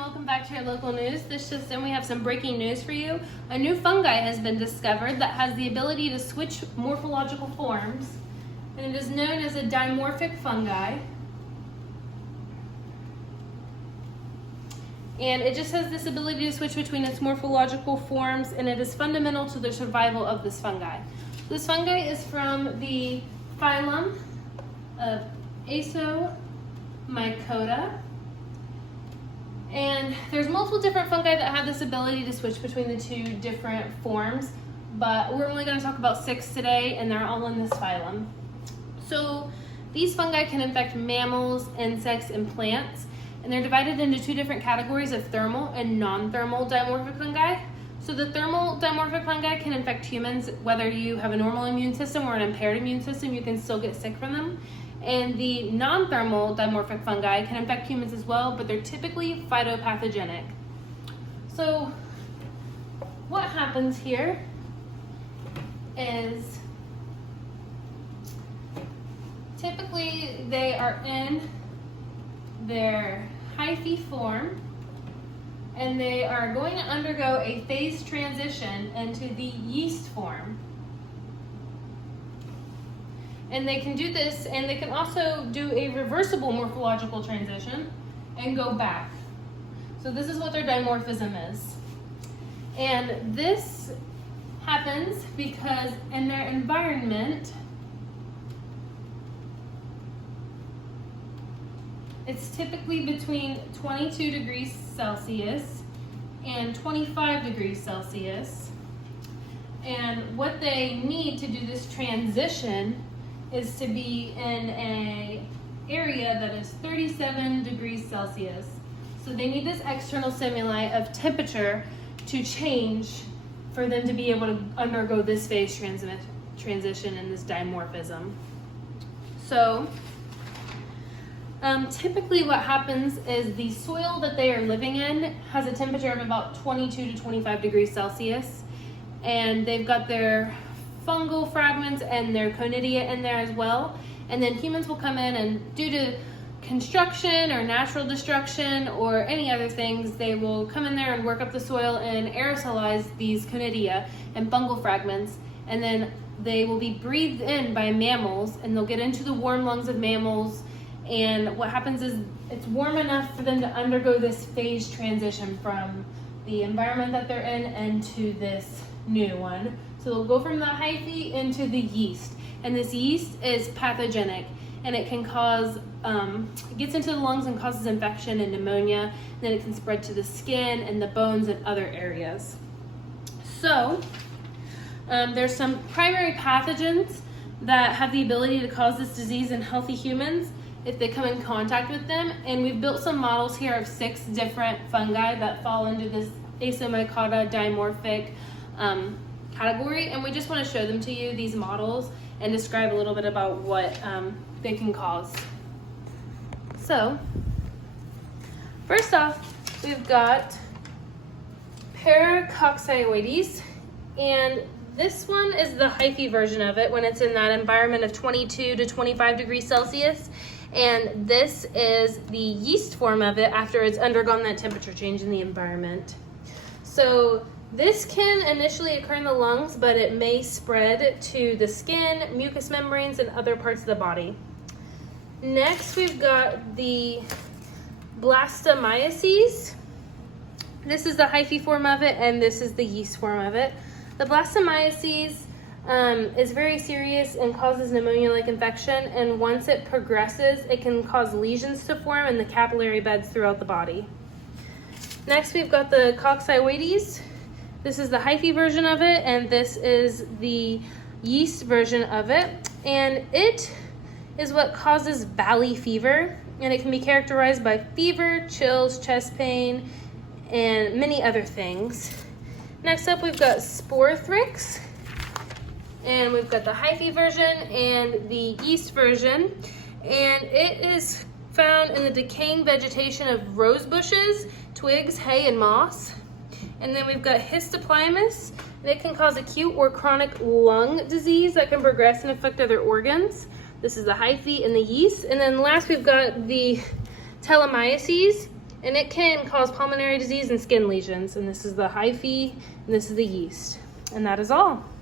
welcome back to your local news. This just in, we have some breaking news for you. A new fungi has been discovered that has the ability to switch morphological forms, and it is known as a dimorphic fungi. And it just has this ability to switch between its morphological forms, and it is fundamental to the survival of this fungi. This fungi is from the phylum of Mycota. And there's multiple different fungi that have this ability to switch between the two different forms, but we're only going to talk about 6 today, and they're all in this phylum. So these fungi can infect mammals, insects, and plants, and they're divided into 2 different categories of thermal and non-thermal dimorphic fungi. So the thermal dimorphic fungi can infect humans. Whether you have a normal immune system or an impaired immune system, you can still get sick from them. And the non-thermal dimorphic fungi can infect humans as well, but they're typically phytopathogenic. So what happens here is typically they are in their hyphae form, and they are going to undergo a phase transition into the yeast form. And they can do this, and they can also do a reversible morphological transition and go back. So this is what their dimorphism is. And this happens because in their environment, it's typically between 22 degrees Celsius and 25 degrees Celsius. And what they need to do this transition is to be in an area that is 37 degrees Celsius. So they need this external stimuli of temperature to change for them to be able to undergo this phase transition and this dimorphism. So typically what happens is the soil that they are living in has a temperature of about 22 to 25 degrees Celsius, and they've got their fungal fragments and their conidia in there as well. And then humans will come in, and due to construction or natural destruction or any other things, they will come in there and work up the soil and aerosolize these conidia and fungal fragments, and then they will be breathed in by mammals, and they'll get into the warm lungs of mammals. And what happens is it's warm enough for them to undergo this phase transition from the environment that they're in into this new one. So they'll go from the hyphae into the yeast, and this yeast is pathogenic, and it can cause, it gets into the lungs and causes infection and pneumonia, and then it can spread to the skin and the bones and other areas. So there's some primary pathogens that have the ability to cause this disease in healthy humans if they come in contact with them, and we've built some models here of 6 different fungi that fall into this Mycota dimorphic category, and we just want to show them to you, these models, and describe a little bit about what they can cause. So first off, we've got Paracoccyioides, and this one is the hyphae version of it when it's in that environment of 22 to 25 degrees Celsius, and this is the yeast form of it after it's undergone that temperature change in the environment. So this can initially occur in the lungs, but it may spread to the skin, mucous membranes, and other parts of the body. Next, we've got the Blastomyces. This is the hyphae form of it, and this is the yeast form of it. The Blastomyces is very serious and causes pneumonia-like infection, and once it progresses, it can cause lesions to form in the capillary beds throughout the body. Next, we've got the Coccioides. This is the hyphae version of it, and this is the yeast version of it. And it is what causes valley fever, and it can be characterized by fever, chills, chest pain, and many other things. Next up, we've got Sporothrix, and we've got the hyphae version and the yeast version, and it is found in the decaying vegetation of rose bushes, twigs, hay, and moss. And then we've got Histoplymus, and it can cause acute or chronic lung disease that can progress and affect other organs. This is the hyphae and the yeast. And then last we've got the Telemyces, and it can cause pulmonary disease and skin lesions. And this is the hyphae, and this is the yeast. And that is all.